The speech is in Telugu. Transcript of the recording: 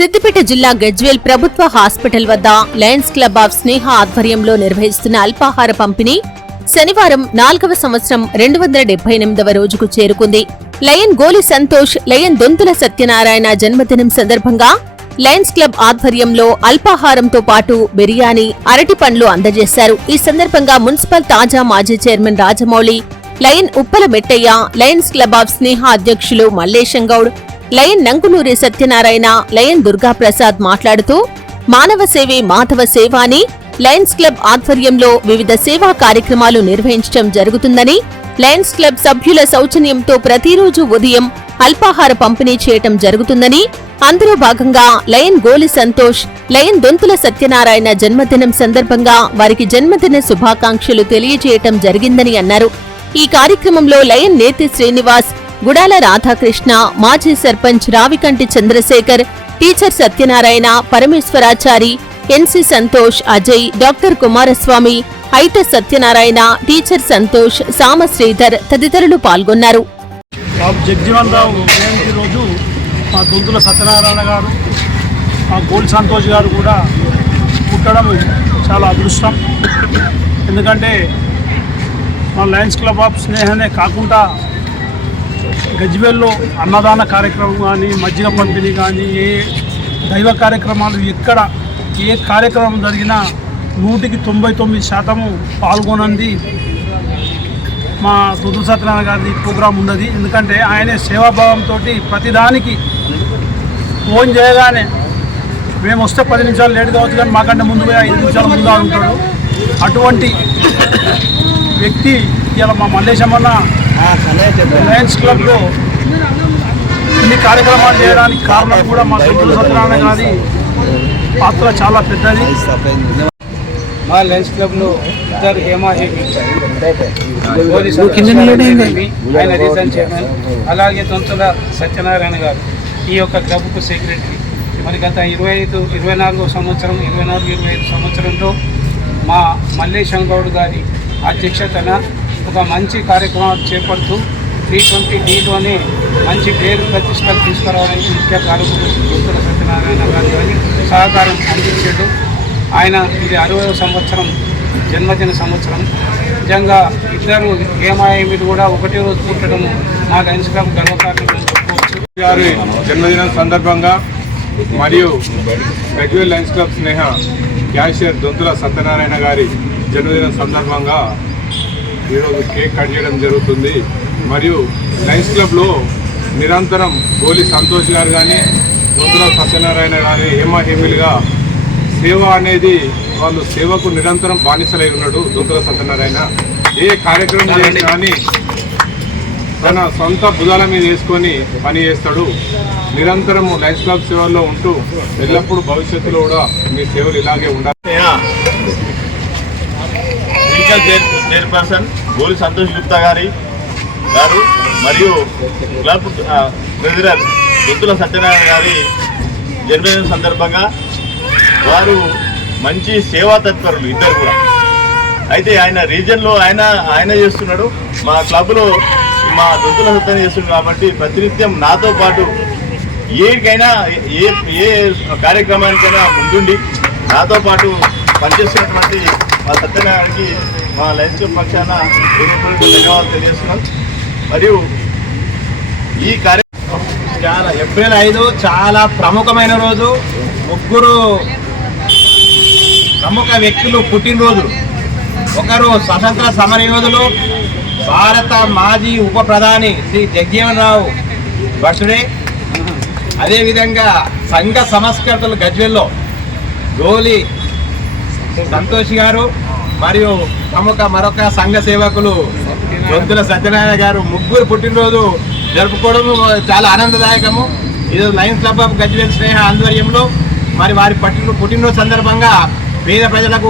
సిద్దిపేట జిల్లా గజ్వేల్ ప్రభుత్వ హాస్పిటల్ వద్ద లయన్స్ క్లబ్ ఆఫ్ స్నేహ ఆధ్వర్యంలో నిర్వహిస్తున్న అల్పాహార పంపిణీ శనివారం నాల్గవ సంవత్సరం రెండు వందల డెబ్బై ఎనిమిదవ రోజుకు చేరుకుంది. లయన్ గోలి సంతోష్ లయన్ దొంతుల సత్యనారాయణ జన్మదినం సందర్భంగా లయన్స్ క్లబ్ ఆధ్వర్యంలో అల్పాహారంతో పాటు బిర్యానీ అరటి పండ్లు అందజేశారు. ఈ సందర్భంగా మున్సిపల్ తాజా మాజీ chairman Rajamouli lion Uppala Mettaiah lions club of Sneha అధ్యక్షులు మల్లేశం గౌడ్ లయన్ నంగునూరి సత్యనారాయణ లయన్ దుర్గాప్రసాద్ మాట్లాడుతూ మానవ సేవే మాధవ సేవ అని లయన్స్ క్లబ్ ఆధ్వర్యంలో వివిధ సేవా కార్యక్రమాలు నిర్వహించడం జరుగుతుందని లయన్స్ క్లబ్ సభ్యుల సౌజన్యంతో ప్రతిరోజు ఉదయం అల్పాహార పంపిణీ చేయటం జరుగుతుందని అందులో భాగంగా లయన్ గోలి సంతోష్ లయన్ దొంతుల సత్యనారాయణ జన్మదినం సందర్భంగా వారికి జన్మదిన శుభాకాంక్షలు తెలియజేయటం జరిగిందని అన్నారు. ఈ కార్యక్రమంలో లయన్ నేతి శ్రీనివాస్ గుడాల రాధాకృష్ణ మాజీ sarpanch Ravikanti Chandrashekar teacher Satyanarayana Parameshwarachari NC Santosh Ajay doctor Kumaraswamy Aitha Satyanarayana teacher Santosh Sama Sridhar తదితరులు పాల్గొన్నారు. జగ్జీవన్ రావు జయంతి రోజు మా దొంతుల సత్యనారాయణ గారు మా గోల్ సంతోష్ గారు కూడా పుట్టడం చాలా అదృష్టం. ఎందుకంటే మా లయన్స్ క్లబ్ ఆఫ్ స్నేహనే కాకుండా గజ్వేల్లో అన్నదాన కార్యక్రమం కానీ మజ్జిగ పంపిణీ కానీ ఏ దైవ కార్యక్రమాలు ఎక్కడ ఏ కార్యక్రమం జరిగినా నూటికి తొంభై తొమ్మిది శాతము పాల్గొనంది. మా దుద్దు సత్యనారాయణ గారి ప్రోగ్రాం ఉన్నది. ఎందుకంటే ఆయనే సేవాభావంతో ప్రతిదానికి ఫోన్ చేయగానే మేము వస్తే పది నిమిషాలు లేట్ కావచ్చు కానీ మాకంటే ముందు ఐదు నిమిషాలు ముందుగా ఉంటాడు అటువంటి వ్యక్తి ఇలా మా మల్లేశమన్న లయన్స్ క్లబ్లో ఇన్ని కార్యక్రమాలు చేయడానికి కారణం కూడా మా దుద్దు సత్యనారాయణ గారి పాత్ర చాలా పెద్దది. మా లెన్స్ క్లబ్లో ఇద్దరు హేమా హేమి, ఆయన రీజన్ చైర్మన్ అలాగే తొంతుల సత్యనారాయణ గారు. ఈ యొక్క క్లబ్కు సెక్రటరీ మరి గత ఇరవై ఐదు ఇరవై నాలుగో సంవత్సరం ఇరవై నాలుగు ఇరవై ఐదు సంవత్సరంలో మా మల్లేశం గౌడ్ గారి అధ్యక్షతన ఒక మంచి కార్యక్రమాలు చేపడుతూ టీ ట్వంటీ డీలోనే మంచి పేరు ప్రతిష్టలు తీసుకురావడానికి ముఖ్య కార్యక్రమం తొంతుల సత్యనారాయణ గారు అని సహకారం అందించాడు. ఆయన ఇది అరవై సంవత్సరం జన్మదిన సంవత్సరం. నిజంగా ఇద్దరు ఏమాయమిలు కూడా ఒకటే రోజు పుట్టడం మా లయన్స్ క్లబ్ గర్వకారణం గారి జన్మదినం సందర్భంగా మరియు Gajwel lions club Sneha cashier Donthula Satyanarayana గారి జన్మదినం సందర్భంగా ఈరోజు కేక్ కట్ చేయడం జరుగుతుంది. మరియు లయన్స్ క్లబ్లో నిరంతరం గోలి సంతోష్ గారు కానీ దొంతుల సత్యనారాయణ గారి హేమ హేమిలుగా సేవ అనేది వాళ్ళు సేవకు నిరంతరం బానిసలై ఉన్నాడు దొంతుల సత్యనారాయణ. ఏ కార్యక్రమం చేసినా కానీ తన సొంత భుజాల మీద వేసుకొని పని చేస్తాడు. నిరంతరం లైఫ్ క్లబ్ సేవల్లో ఉంటూ ఎల్లప్పుడూ భవిష్యత్తులో కూడా మీ సేవలు ఇలాగే ఉండాలి. లీగల్ చైర్ చైర్పర్సన్ గోలి సంతోష్ గుప్తా గారి గారు మరియు క్లబ్ ట్రెజరర్ గుత్తుల సత్యనారాయణ గారి జన్మదిన సందర్భంగా వారు మంచి సేవా తత్పరులు ఇద్దరు కూడా. అయితే ఆయన రీజన్లో ఆయన ఆయన చేస్తున్నాడు. మా క్లబ్లో మా దొంతుల సత్యం చేస్తున్నాడు కాబట్టి ప్రతినిత్యం నాతో పాటు ఏకైనా ఏ ఏ కార్యక్రమానికైనా ముందుండి నాతో పాటు పనిచేస్తున్నటువంటి మా సత్యనారాయణకి మా లైన్స్ క్లబ్ పక్షాన ధన్యవాదాలు తెలియజేస్తున్నాం. మరియు ఈ కార్యక్రమం చాలా ఏప్రిల్ ఐదు చాలా ప్రముఖమైన రోజు. ముగ్గురు ప్రముఖ వ్యక్తులు పుట్టినరోజు ఒకరు స్వతంత్ర సమరయోధులు భారత మాజీ ఉప ప్రధాని శ్రీ జగజీవన్ రావు బర్త్డే అదేవిధంగా సంఘ సంస్కర్తలు గజ్వెల్లో గోలి సంతోష్ గారు మరియు ప్రముఖ మరొక సంఘ సేవకులు బొద్దుల సత్యనారాయణ గారు ముగ్గురు పుట్టినరోజు జరుపుకోవడం చాలా ఆనందదాయకము. ఇది lions club of Gajwel Sneha ఆధ్వర్యంలో మరి వారి పట్టిన పుట్టినరోజు సందర్భంగా పేద ప్రజలకు